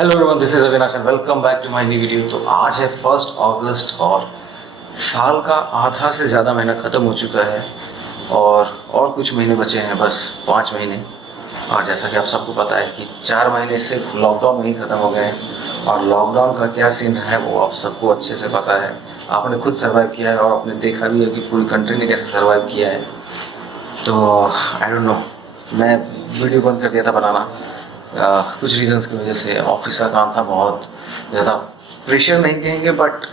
Hello everyone, this is Avinash and welcome back to my new video. तो आज है 1 अगस्त और साल का आधा से ज़्यादा महीना ख़त्म हो चुका है और कुछ महीने बचे हैं, बस 5 महीने। और जैसा कि आप सबको पता है कि 4 महीने सिर्फ लॉकडाउन में ही ख़त्म हो गए हैं और लॉकडाउन का क्या सीन है वो आप सबको अच्छे से पता है। आपने खुद सर्वाइव किया है और आपने देखा भी है कि पूरी कंट्री ने कैसे सर्वाइव किया है। तो आई डोंट नो, मैं वीडियो बंद कर दिया था बनाना कुछ रीजंस की वजह से। ऑफिस का काम था, बहुत ज़्यादा प्रेशर नहीं कहेंगे बट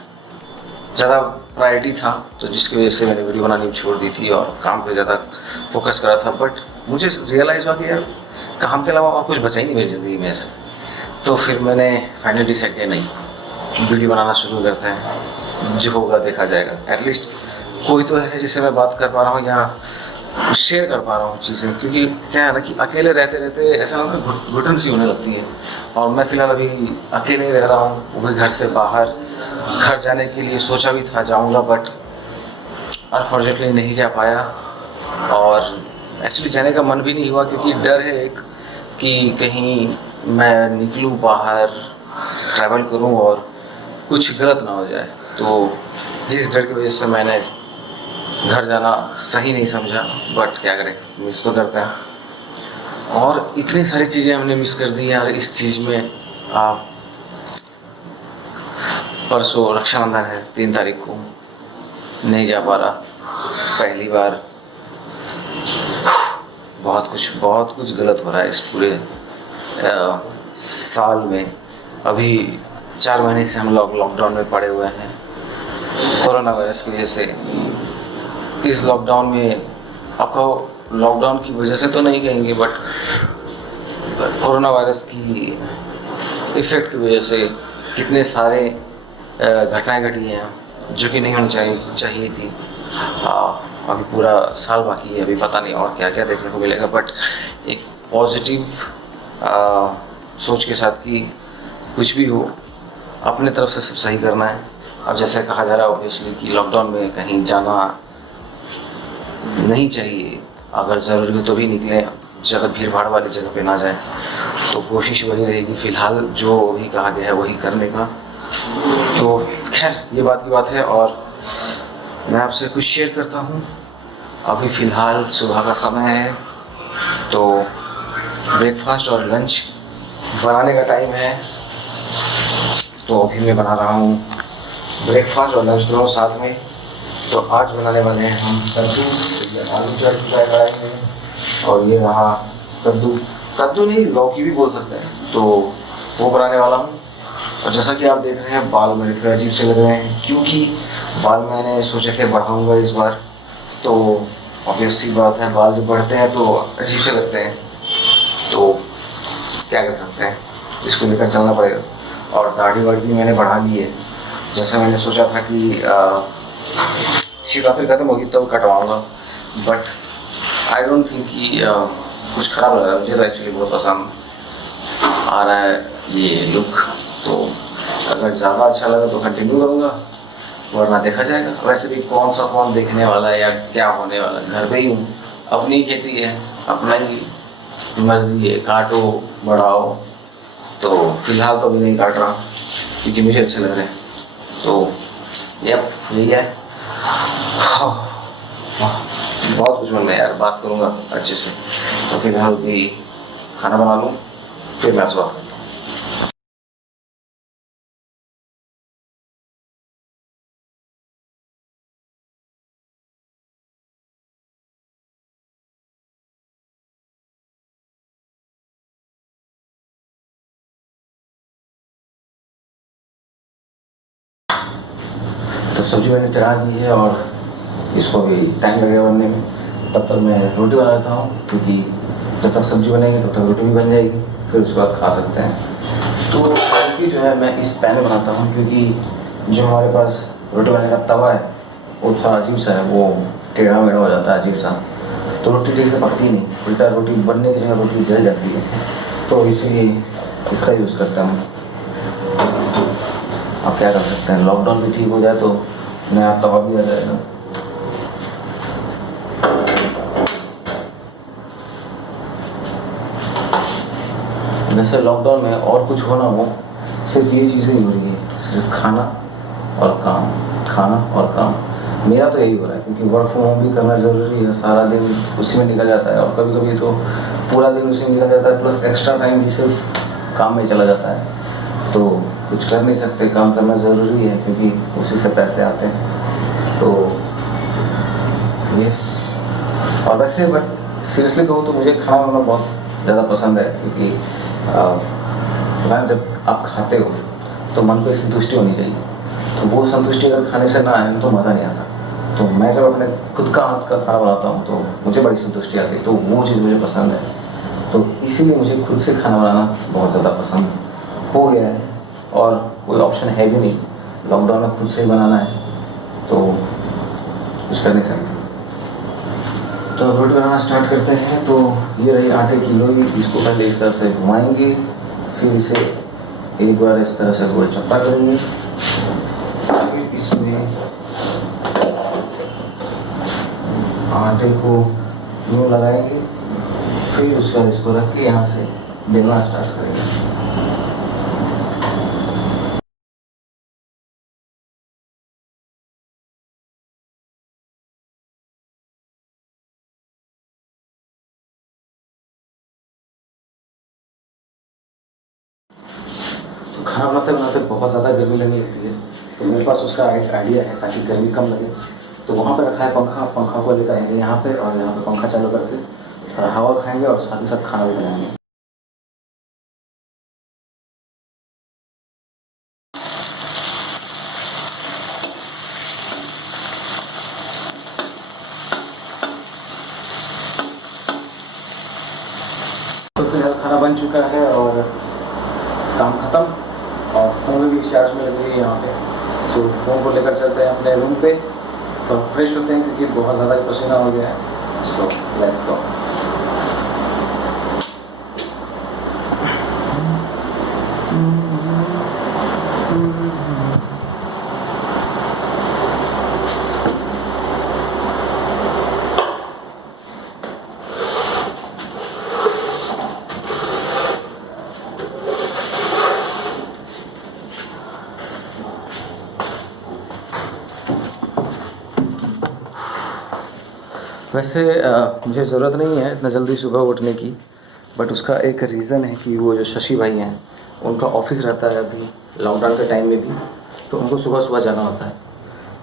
ज़्यादा प्रायोरिटी था, तो जिसकी वजह से मैंने वीडियो बनानी छोड़ दी थी और काम पे ज़्यादा फोकस करा था। बट मुझे रियलाइज़ हुआ कि यार काम के अलावा और कुछ बचा ही नहीं मेरी ज़िंदगी में ऐसे। तो फिर मैंने फाइनली डिसाइड किया, नहीं वीडियो बनाना शुरू करते हैं, जो होगा देखा जाएगा। एटलीस्ट कोई तो है जिससे मैं बात कर पा रहा हूँ या शेयर कर पा रहा हूँ चीज़ें, क्योंकि क्या है ना कि अकेले रहते रहते ऐसा ना कि घुटन सी होने लगती है। और मैं फ़िलहाल अभी अकेले रह रहा हूँ, वो भी घर से बाहर। घर जाने के लिए सोचा भी था जाऊँगा बट अनफॉर्चुनेटली नहीं जा पाया। और एक्चुअली जाने का मन भी नहीं हुआ क्योंकि डर है एक कि कहीं मैं निकलूँ बाहर, ट्रैवल करूँ और कुछ गलत ना हो जाए। तो जिस डर की वजह से मैंने घर जाना सही नहीं समझा, बट क्या करें, मिस तो करते हैं। और इतनी सारी चीज़ें हमने मिस कर दी यार इस चीज़ में। परसों रक्षाबंधन है, 3 तारीख को, नहीं जा पा रहा पहली बार। बहुत कुछ गलत हो रहा है इस पूरे साल में। अभी 4 महीने से हम लोग लॉकडाउन में पड़े हुए हैं कोरोना वायरस की वजह से। इस लॉकडाउन में आपको लॉकडाउन की वजह से तो नहीं कहेंगे बट कोरोना वायरस की इफ़ेक्ट की वजह से कितने सारे घटनाएं घटी हैं जो कि नहीं होनी चाहिए थी। अभी पूरा साल बाकी है, अभी पता नहीं और क्या क्या देखने को मिलेगा। बट एक पॉजिटिव सोच के साथ कि कुछ भी हो अपने तरफ से सब सही करना है। अब जैसे कहा जा रहा है ऑब्वियसली कि लॉकडाउन में कहीं जाना नहीं चाहिए, अगर ज़रूरी हो तो भी निकलें, ज़्यादा भीड़ भाड़ वाली जगह पे ना जाएं। तो कोशिश वही रहेगी फ़िलहाल, जो भी कहा गया है वही करने का। तो खैर ये बात की बात है और मैं आपसे कुछ शेयर करता हूँ। अभी फ़िलहाल सुबह का समय है, तो ब्रेकफास्ट और लंच बनाने का टाइम है। तो अभी मैं बना रहा हूँ ब्रेकफास्ट और लंच दोनों साथ में। तो आज बनाने वाले हैं हम कद्दू, आलू कढ़ाई में, और ये रहा कद्दू नहीं, लौकी भी बोल सकते हैं, तो वो बनाने वाला हूँ। और जैसा कि आप देख रहे हैं बाल मेरे थोड़े अजीब से लग रहे हैं क्योंकि बाल मैंने सोचे थे बढ़ाऊँगा इस बार। तो ऑब्वियस सी बात है, बाल जब बढ़ते हैं तो अजीब से लगते हैं, तो क्या कर सकते हैं, इसको लेकर चलना पड़ेगा। और दाढ़ी वाड़ी भी मैंने बढ़ा ली है। जैसे मैंने सोचा था कि शिवरात्रि खत्म होगी तो कटवाऊँगा, बट आई डोंट थिंक कि कुछ ख़राब लग रहा है। मुझे तो एक्चुअली बहुत पसंद आ रहा है ये लुक। तो अगर ज़्यादा अच्छा लगा तो कंटिन्यू करूँगा, वरना देखा जाएगा। वैसे भी कौन देखने वाला है या क्या होने वाला है, घर पे ही हूँ, अपनी खेती है, अपना ही मर्जी है, काटो बढ़ाओ। तो फिलहाल तो अभी नहीं काट रहा क्योंकि मुझे अच्छे लग रहे हैं। तो यही है। बहुत कुछ बनना है यार, बात करूँगा अच्छे से। तो फिलहाल भी खाना बना लूँ, फिर मैं आपसे बात करता हूँ। तो सब्ज़ी मैंने चढ़ा दी है और इसको भी टाइम लगेगा बनने में। तब तक मैं रोटी बना लेता हूँ क्योंकि जब तक सब्ज़ी बनेगी तब तक रोटी भी बन जाएगी, फिर उसके बाद खा सकते हैं। तो रोटी जो है मैं इस पैन में बनाता हूँ क्योंकि जो हमारे पास रोटी बनाने का तवा है वो थोड़ा अजीब सा है, वो टेढ़ा मेढ़ा हो जाता है अजीब सा, तो रोटी ठीक से पकती नहीं, उल्टा रोटी बनने की जगह रोटी जल जाती है। तो इसीलिए इसका यूज़ करता हूँ। अब क्या कर सकते हैं, लॉकडाउन भी ठीक हो जाए तो नया तवा भी आ जाएगा। वैसे लॉकडाउन में और कुछ हो ना हो, सिर्फ ये चीज़ नहीं हो रही है, सिर्फ खाना और काम, खाना और काम। मेरा तो यही हो रहा है क्योंकि वर्क फ्रॉम होम भी करना ज़रूरी है, सारा दिन उसी में निकल जाता है और कभी कभी तो पूरा दिन उसी में निकल जाता है, प्लस एक्स्ट्रा टाइम भी सिर्फ काम में चला जाता है। तो कुछ कर नहीं सकते, काम करना ज़रूरी है क्योंकि उसी से पैसे आते हैं। तो यस, और वैसे बट सीरियसली कहूँ तो मुझे खाना बनाना बहुत ज़्यादा पसंद है क्योंकि जब आप खाते हो तो मन को संतुष्टि होनी चाहिए, तो वो संतुष्टि अगर खाने से ना आए तो मज़ा नहीं आता। तो मैं जब अपने खुद का हाथ का खाना बनाता हूँ तो मुझे बड़ी संतुष्टि आती है, तो वो चीज़ मुझे पसंद है। तो इसीलिए मुझे खुद से खाना बनाना बहुत ज़्यादा पसंद हो गया है और कोई ऑप्शन है भी नहीं, लॉकडाउन में खुद से ही बनाना है तो कुछ कर नहीं सकते। तो रोटी बनाना स्टार्ट करते हैं। तो ये रही आटे की लोई, इसको पहले इस तरह से घुमाएंगे, फिर इसे एक बार इस तरह से गोल चपटा करेंगे, फिर इसमें आटे को यूँ लगाएंगे, फिर उसका इसको रख के यहाँ से बेलना स्टार्ट करेंगे। तो खाना बनाते बनाते बहुत ज़्यादा गर्मी लगने लगती है, तो मेरे पास उसका एक आइडिया है ताकि गर्मी कम लगे। तो वहाँ पर रखा है पंखा, पंखा को लेकर आएंगे यहाँ पे और यहाँ पे पंखा चालू करके थोड़ा हवा खाएंगे और साथ ही साथ खाना भी बनाएंगे। तो फिलहाल खाना बन चुका है और काम ख़त्म, और फ़ोन में भी चार्ज में लगी हुई है यहाँ पे। तो फ़ोन को लेकर चलते हैं अपने रूम पे, तो फ्रेश होते हैं क्योंकि बहुत ज़्यादा ही पसीना हो गया है। So let's go. वैसे मुझे ज़रूरत नहीं है इतना जल्दी सुबह उठने की, बट उसका एक रीज़न है कि वो जो शशि भाई हैं उनका ऑफिस रहता है अभी लॉकडाउन के टाइम में भी, तो उनको सुबह सुबह जाना होता है।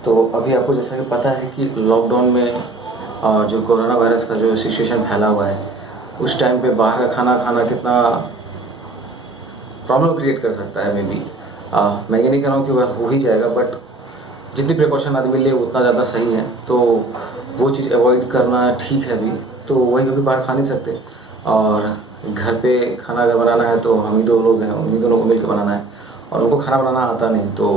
तो अभी आपको जैसा कि पता है कि लॉकडाउन में जो कोरोना वायरस का जो सिचुएशन फैला हुआ है, उस टाइम पे बाहर का खाना खाना कितना प्रॉब्लम क्रिएट कर सकता है। मे बी मैं ये नहीं कह रहा हूँ कि वह हो ही जाएगा, बट जितनी प्रिकॉशन आदमी ले उतना ज़्यादा सही है। तो वो चीज़ अवॉइड करना ठीक है अभी, तो वही कभी बाहर खा नहीं सकते, और घर पे खाना अगर बनाना है तो हम ही दो लोग हैं, उन्हीं दोनों को मिलकर बनाना है, और उनको खाना बनाना आता नहीं, तो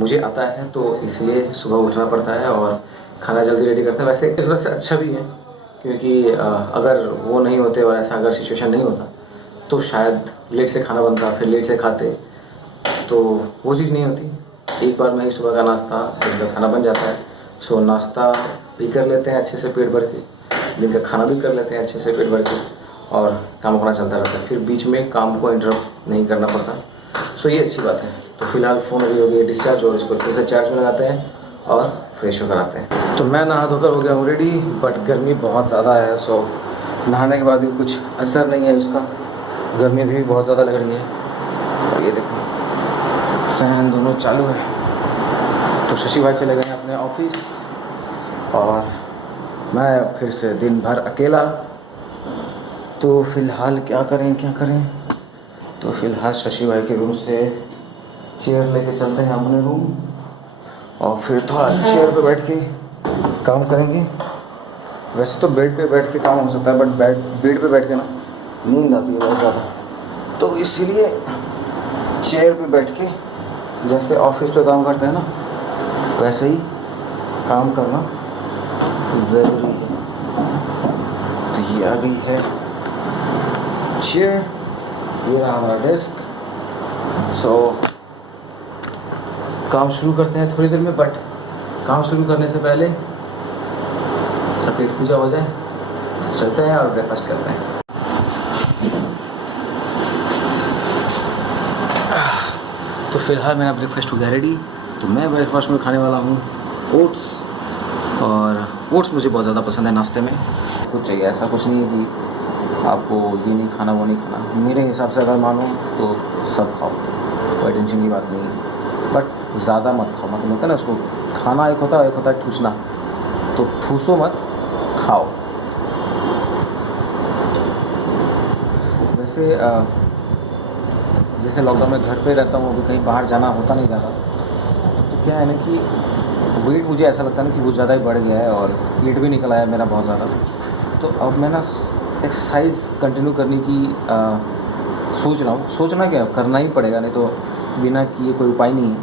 मुझे आता है, तो इसलिए सुबह उठना पड़ता है और खाना जल्दी रेडी करते हैं। वैसे एक तरह से अच्छा भी है क्योंकि अगर वो नहीं होते और ऐसा अगर सिचुएशन नहीं होता तो शायद लेट से खाना बनता, फिर लेट से खाते, तो वो चीज़ नहीं होती। एक बार में ही सुबह का नाश्ता दिन का खाना बन जाता है। सो नाश्ता भी कर लेते हैं अच्छे से पेट भर के, दिन का खाना भी कर लेते हैं अच्छे से पेट भर के, और काम अपना चलता रहता है, फिर बीच में काम को इंटरप्ट नहीं करना पड़ता। सो ये अच्छी बात है। तो फिलहाल फ़ोन अभी हो गया डिस्चार्ज, और इसको फिर से चार्ज में लगाते हैं और फ्रेश होकर आते हैं। तो मैं नहा धोकर हो गया हूँ रेडी, बट गर्मी बहुत ज़्यादा है, सो नहाने के बाद भी कुछ असर नहीं है उसका, गर्मी भी बहुत ज़्यादा लग रही है। और ये देखो फैन दोनों चालू है। तो शशि भाई चले गए अपने ऑफिस और मैं फिर से दिन भर अकेला। तो फिलहाल क्या करें, तो फिलहाल शशि भाई के रूम से चेयर लेके चलते हैं अपने रूम, और फिर थोड़ा चेयर पे बैठ के काम करेंगे। वैसे तो बेड पे बैठ के काम हो सकता है, बट बेड पे बैठ के ना नींद आती है बहुत ज़्यादा, तो इसीलिए चेयर पे बैठ के जैसे ऑफिस पे काम करते हैं ना, वैसे ही काम करना ज़रूरी है। तो ये आ गई है चेयर, ये रहा हमारा डेस्क। सो काम शुरू करते हैं थोड़ी देर में, बट काम शुरू करने से पहले सब पेट पूजा हो जाए, चलते हैं और ब्रेकफास्ट करते हैं। तो फिलहाल मेरा ब्रेकफास्ट हो गया रेडी। तो मैं ब्रेकफास्ट में खाने वाला हूँ ओट्स, और ओट्स मुझे बहुत ज़्यादा पसंद है नाश्ते में। कुछ चाहिए, ऐसा कुछ नहीं है कि आपको ये नहीं खाना वो नहीं खाना। मेरे हिसाब से अगर मानो तो सब खाओ, कोई टेंशन की बात नहीं है, बट ज़्यादा मत खाओ। मतलब होता है ना, उसको खाना एक होता है ठूसना, तो ठूसो मत, खाओ। वैसे जैसे लॉकडाउन में घर पे रहता हूँ, अभी कहीं बाहर जाना होता नहीं ज़्यादा, तो क्या है ना कि वेट मुझे ऐसा लगता है ना कि वो ज़्यादा ही बढ़ गया है और पेट भी निकल आया मेरा बहुत ज़्यादा। तो अब मैं ना एक्सरसाइज कंटिन्यू करने की सोच रहा हूँ। सोचना क्या, करना ही पड़ेगा, नहीं तो बिना किए कोई उपाय नहीं है।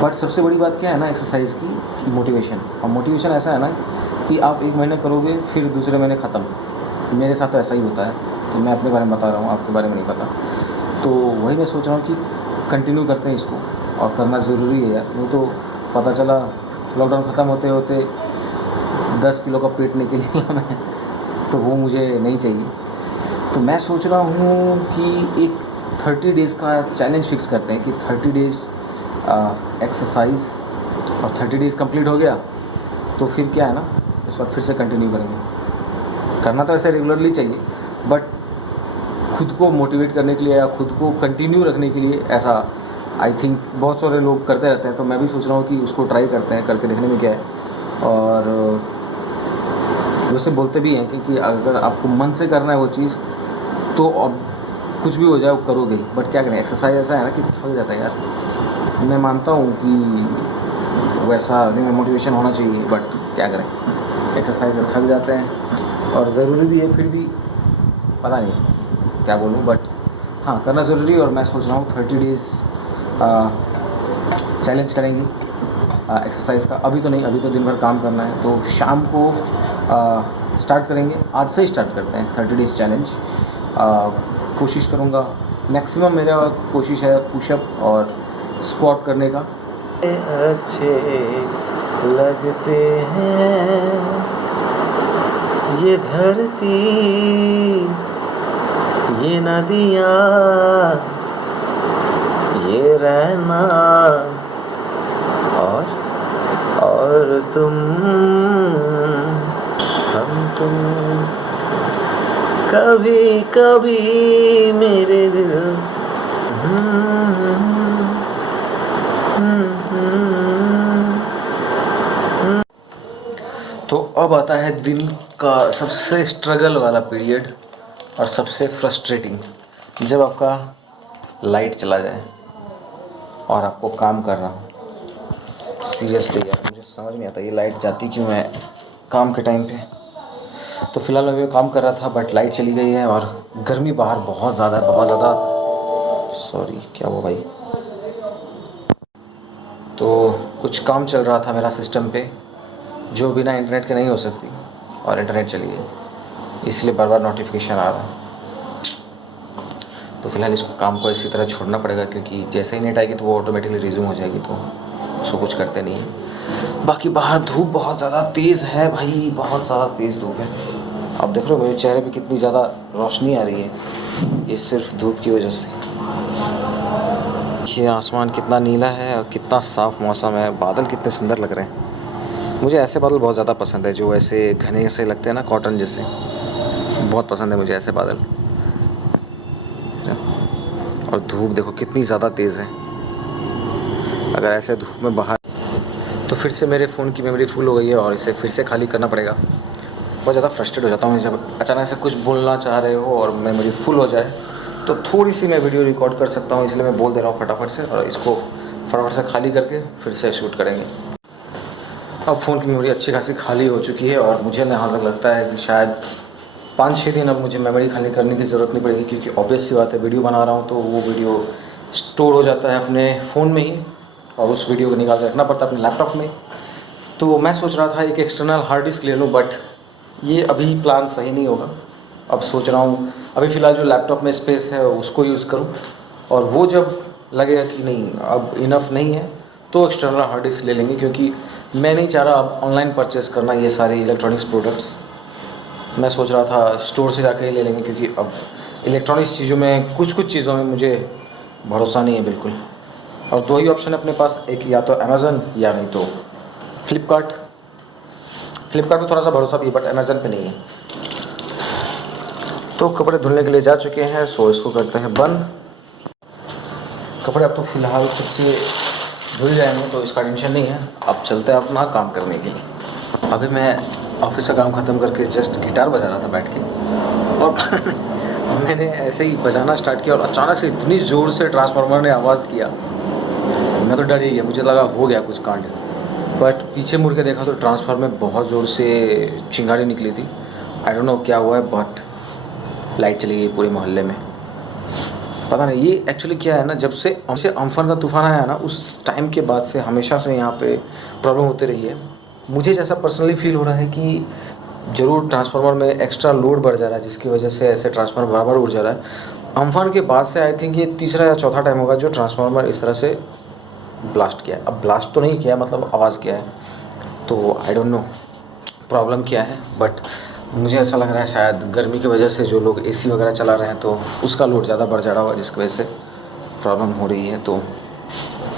बट सबसे बड़ी बात क्या है ना एक्सरसाइज की, मोटिवेशन। और मोटिवेशन ऐसा है ना कि आप 1 महीने करोगे फिर दूसरे महीने ख़त्म। मेरे साथ तो ऐसा ही होता है, तो मैं अपने बारे में बता रहा हूँ, आपके बारे में नहीं पता। तो वही मैं सोच रहा हूँ कि कंटिन्यू करते हैं इसको, और करना ज़रूरी है यार। नहीं तो पता चला लॉकडाउन ख़त्म होते होते 10 किलो का पेट निकल गया मैं, तो वो मुझे नहीं चाहिए। तो मैं सोच रहा हूँ कि एक 30 डेज़ का चैलेंज फिक्स करते हैं कि 30 डेज़ एक्सरसाइज, और 30 डेज़ कंप्लीट हो गया तो फिर क्या है ना, इस वक्त फिर से कंटिन्यू करेंगे। करना तो ऐसे रेगुलरली चाहिए, बट खुद को मोटिवेट करने के लिए या खुद को कंटिन्यू रखने के लिए, ऐसा आई थिंक बहुत सारे लोग करते रहते हैं। तो मैं भी सोच रहा हूँ कि उसको ट्राई करते हैं, करके देखने में क्या है। और वैसे बोलते भी हैं कि अगर आपको मन से करना है वो चीज़, तो अब कुछ भी हो जाए वो करोगे ही। बट क्या करें, एक्सरसाइज ऐसा है ना कि थक जाता है यार। मैं मानता हूँ कि वैसा नहीं, मोटिवेशन होना चाहिए, बट क्या करें, एक्सरसाइज से थक जाते हैं। और ज़रूरी भी है, फिर भी पता नहीं क्या बोलूँ, बट हाँ करना ज़रूरी है। और मैं सोच रहा हूँ 30 डेज़ चैलेंज करेंगे एक्सरसाइज का। अभी तो नहीं, अभी तो दिन भर काम करना है, तो शाम को स्टार्ट करेंगे। आज से ही स्टार्ट करते हैं 30 डेज़ चैलेंज। कोशिश करूँगा, मैक्सिमम मेरा कोशिश है पुशअप और स्क्वाट करने का। अच्छे लगते हैं ये धरती, ये नदियाँ, ये रहना, और तुम, तुम कभी कभी मेरे दिल। तो अब आता है दिन का सबसे स्ट्रगल वाला पीरियड और सबसे फ्रस्ट्रेटिंग, जब आपका लाइट चला जाए और आपको काम करना हो। सीरियसली यार, मुझे समझ नहीं आता ये लाइट जाती क्यों है काम के टाइम पे। तो फिलहाल मैं काम कर रहा था, बट लाइट चली गई है और गर्मी बाहर बहुत ज़्यादा है, बहुत ज़्यादा। सॉरी, क्या हुआ भाई? तो कुछ काम चल रहा था मेरा सिस्टम पे, जो बिना इंटरनेट के नहीं हो सकती, और इंटरनेट चली गई, इसलिए बार बार नोटिफिकेशन आ रहा है। तो फिलहाल इसको काम को इसी तरह छोड़ना पड़ेगा, क्योंकि जैसे ही नेट आएगी तो वो ऑटोमेटिकली रिज्यूम हो जाएगी, तो उसको कुछ करते नहीं है। बाकी बाहर धूप बहुत ज़्यादा तेज़ है भाई, बहुत ज़्यादा तेज़ धूप है। आप देख रहे हो मेरे चेहरे पे कितनी ज़्यादा रोशनी आ रही है, ये सिर्फ धूप की वजह से। ये आसमान कितना नीला है और कितना साफ़ मौसम है, बादल कितने सुंदर लग रहे हैं। मुझे ऐसे बादल बहुत ज़्यादा पसंद है, जो ऐसे घने से लगते हैं ना, कॉटन जैसे, बहुत पसंद है मुझे ऐसे बादल। और धूप देखो कितनी ज़्यादा तेज़ है, अगर ऐसे धूप में बाहर, तो फिर से मेरे फ़ोन की मेमोरी फुल हो गई है और इसे फिर से खाली करना पड़ेगा। बहुत ज़्यादा फ्रस्ट्रेट हो जाता हूँ जब अचानक से कुछ बोलना चाह रहे हो और मेमोरी फुल हो जाए। तो थोड़ी सी मैं वीडियो रिकॉर्ड कर सकता हूँ, इसलिए मैं बोल दे रहा हूँ फटाफट से, और इसको फटाफट से खाली करके फिर से शूट करेंगे। अब फ़ोन की मेमोरी अच्छी खासी खाली हो चुकी है, और मुझे यहाँ तक लगता है कि शायद 5-6 दिन अब मुझे मेमोरी खाली करने की ज़रूरत नहीं पड़ेगी, क्योंकि ऑब्वियस सी बात है, वीडियो बना रहा हूँ तो वो वीडियो स्टोर हो जाता है अपने फ़ोन में ही, और उस वीडियो को निकाल कर रखना पड़ता है अपने लैपटॉप में। तो मैं सोच रहा था एक एक्सटर्नल हार्ड डिस्क ले लूँ, बट ये अभी प्लान सही नहीं होगा। अब सोच रहा हूँ अभी फ़िलहाल जो लैपटॉप में स्पेस है उसको यूज़ करूँ, और वो जब लगेगा कि नहीं अब इनफ नहीं है तो एक्सटर्नल हार्ड डिस्क ले लेंगे, क्योंकि मैं नहीं चाह रहा अब ऑनलाइन परचेस करना ये सारे इलेक्ट्रॉनिक्स प्रोडक्ट्स। मैं सोच रहा था स्टोर से जाकर ही ले लेंगे, क्योंकि अब इलेक्ट्रॉनिक्स चीज़ों में कुछ चीज़ों में मुझे भरोसा नहीं है बिल्कुल। और दो ही ऑप्शन है अपने पास, एक या तो अमेज़न या नहीं तो फ्लिपकार्ट। फ्लिपकार्ट पे थोड़ा सा भरोसा भी है बट अमेज़न पे नहीं है। तो कपड़े धुलने के लिए जा चुके हैं, सो इसको करते हैं बंद। कपड़े अब तो फ़िलहाल खुद से धुल जाएंगे तो इसका टेंशन नहीं है। अब चलते हैं अपना काम करने के लिए। अभी मैं ऑफिस का काम ख़त्म करके जस्ट गिटार बजा रहा था बैठ के, और मैंने ऐसे ही बजाना स्टार्ट किया और अचानक से इतनी ज़ोर से ट्रांसफार्मर ने आवाज़ किया, मैं तो डर ही गया, मुझे लगा हो गया कुछ कांड। बट पीछे मुड़ के देखा तो ट्रांसफार्मर में बहुत ज़ोर से चिंगारी निकली थी। आई डोंट नो क्या हुआ है बट लाइट चली गई पूरे मोहल्ले में। पता नहीं ये एक्चुअली क्या है ना, जब से अम्फन का तूफ़ान आया ना उस टाइम के बाद से हमेशा से यहाँ पे प्रॉब्लम होती रही है। मुझे जैसा पर्सनली फील हो रहा है कि ज़रूर ट्रांसफार्मर में एक्स्ट्रा लोड बढ़ जा रहा है जिसकी वजह से ऐसे ट्रांसफार्मर बार उड़ जा रहा है। अम्फन के बाद से आई थिंक ये तीसरा या चौथा टाइम होगा जो ट्रांसफार्मर इस तरह से ब्लास्ट किया है। अब ब्लास्ट तो नहीं किया, मतलब आवाज़ किया है, तो आई डोंट नो प्रॉब्लम क्या है। बट मुझे ऐसा लग रहा है शायद गर्मी की वजह से जो लोग एसी वगैरह चला रहे हैं तो उसका लोड ज़्यादा बढ़ जा रहा होगा जिसकी वजह से प्रॉब्लम हो रही है। तो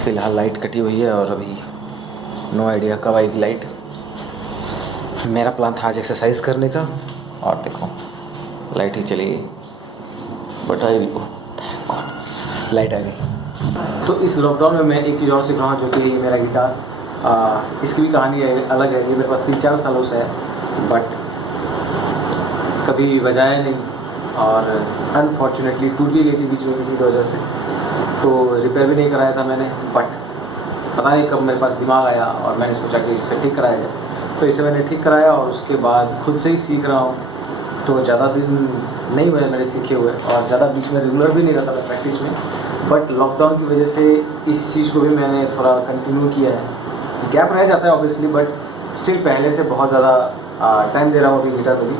फ़िलहाल लाइट कटी हुई है और अभी नो आइडिया कब आएगी लाइट। मेरा प्लान था आज एक्सरसाइज करने का और देखो लाइट ही चली गई, बट आई लाइट आ गई। तो इस लॉकडाउन में मैं एक चीज़ और सीख रहा हूँ जो कि मेरा गिटार, इसकी भी कहानी है, अलग है। ये मेरे पास 3-4 सालों से है बट कभी बजाया नहीं और अनफॉर्चुनेटली टूट भी गई थी बीच में किसी की वजह से, तो रिपेयर भी नहीं कराया था मैंने। बट पता नहीं कब मेरे पास दिमाग आया और मैंने सोचा कि इसे ठीक कराया जाए, तो इसे मैंने ठीक कराया और उसके बाद खुद से ही सीख रहा हूँ। तो ज़्यादा दिन नहीं हुए मेरे सीखे हुए और ज़्यादा बीच में रेगुलर भी नहीं रहता था प्रैक्टिस में, बट लॉकडाउन की वजह से इस चीज़ को भी मैंने थोड़ा कंटिन्यू किया है। गैप रह जाता है ऑब्वियसली बट स्टिल पहले से बहुत ज़्यादा टाइम दे रहा हूँ अभी गिटार को भी।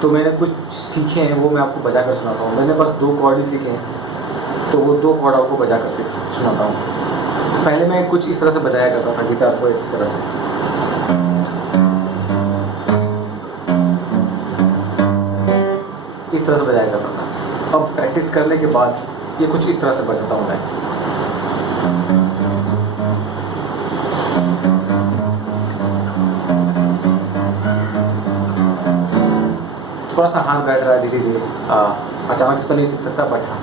तो मैंने कुछ सीखे हैं वो मैं आपको बजा कर सुनाता हूँ। मैंने बस 2 कॉर्ड ही सीखे हैं तो वो 2 कॉर्ड आपको बजा कर सुनाता हूँ। पहले मैं कुछ इस तरह से बजाया करता था गिटार को, इस तरह से, इस तरह से बजाया करता था। अब प्रैक्टिस करने के बाद ये कुछ इस तरह से बजाता हूँ मैं। थोड़ा सा हाथ बैठ रहा है धीरे धीरे, अचानक से तो नहीं सीख सकता बट हाँ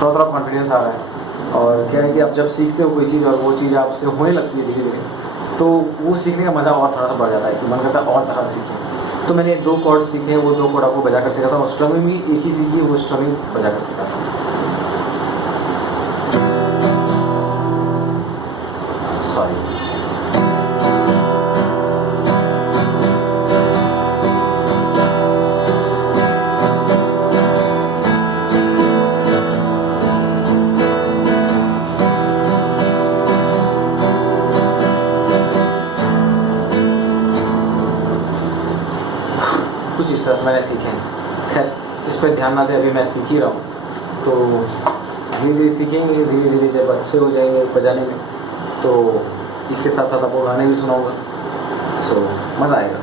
थोड़ा थोड़ा कॉन्फिडेंस आ रहा है। और क्या है कि आप जब सीखते हो कोई चीज़ और वो चीज़ आपसे होने लगती है धीरे धीरे, तो वो सीखने का मज़ा और थोड़ा सा बढ़ जाता है कि मन करता है और तरह सीखें। तो मैंने 2 कॉर्ड सीखे, वो 2 कॉर्ड आपको बजा कर सीखा था और स्ट्रमिंग भी एक ही सीखी, वो स्ट्रमिंग बजा कर सीखा था। सॉरी, कुछ इस तरह से मैंने सीखे हैं। खैर इस पर ध्यान ना दें, अभी मैं सीख ही रहा हूँ। तो धीरे धीरे सीखेंगे, धीरे धीरे जब अच्छे हो जाएंगे बजाने में तो इसके साथ साथ आपको गाने भी सुनाऊँगा, सो मज़ा आएगा।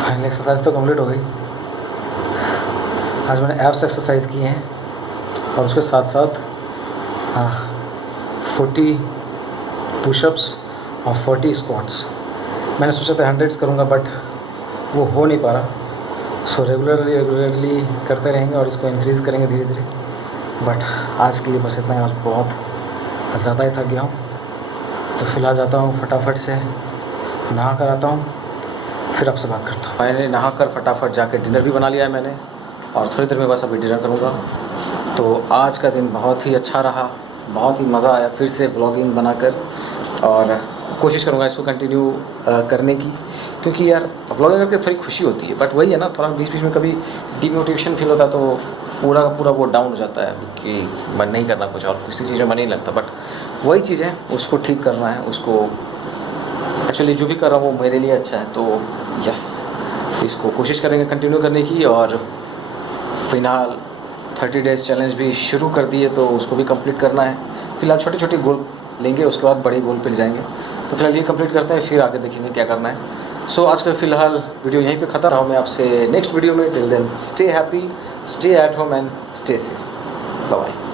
फाइनल एक्सरसाइज तो कंप्लीट हो गई। आज मैंने एब्स एक्सरसाइज किए हैं और उसके साथ साथ 40 पुशअप्स और 40 स्क्वाट्स। मैंने सोचा था 100 करूँगा बट वो हो नहीं पा रहा। सो रेगुलरली करते रहेंगे और इसको इंक्रीज़ करेंगे धीरे धीरे। बट आज के लिए बस इतना ही, आज बहुत ज़्यादा ही थक गया हूँ। तो फिलहाल जाता हूँ, फटाफट से नहा कर आता हूँ, फिर आपसे बात करता हूँ। मैंने नहा कर फटाफट जाकर डिनर भी बना लिया है मैंने और थोड़ी देर में बस अभी डिनर करूँगा। तो आज का दिन बहुत ही अच्छा रहा, बहुत ही मज़ा आया फिर से व्लॉगिंग बनाकर, और कोशिश करूँगा इसको कंटिन्यू करने की, क्योंकि यार व्लॉगिंग करके थोड़ी खुशी होती है। बट वही है ना, थोड़ा बीच बीच में कभी डिमोटिवेशन फील होता है तो पूरा का पूरा वो डाउन हो जाता है कि मन नहीं करना कुछ और किसी चीज़ में मन नहीं लगता। बट वही चीज़ है, उसको ठीक करना है, उसको एक्चुअली जो भी कर रहा हूँ वो मेरे लिए अच्छा है। तो यस, इसको कोशिश करेंगे कंटिन्यू करने की। और फिलहाल 30 डेज़ चैलेंज भी शुरू कर दिए, तो उसको भी कंप्लीट करना है। फ़िलहाल छोटे छोटे गोल लेंगे, उसके बाद बड़े गोल पे जाएंगे। तो फिलहाल ये कंप्लीट करते हैं, फिर आगे देखेंगे क्या करना है। सो आज का फ़िलहाल वीडियो यहीं पे ख़त्म हूँ मैं आपसे नेक्स्ट वीडियो में। Till then stay happy, stay at home and stay safe. Bye bye.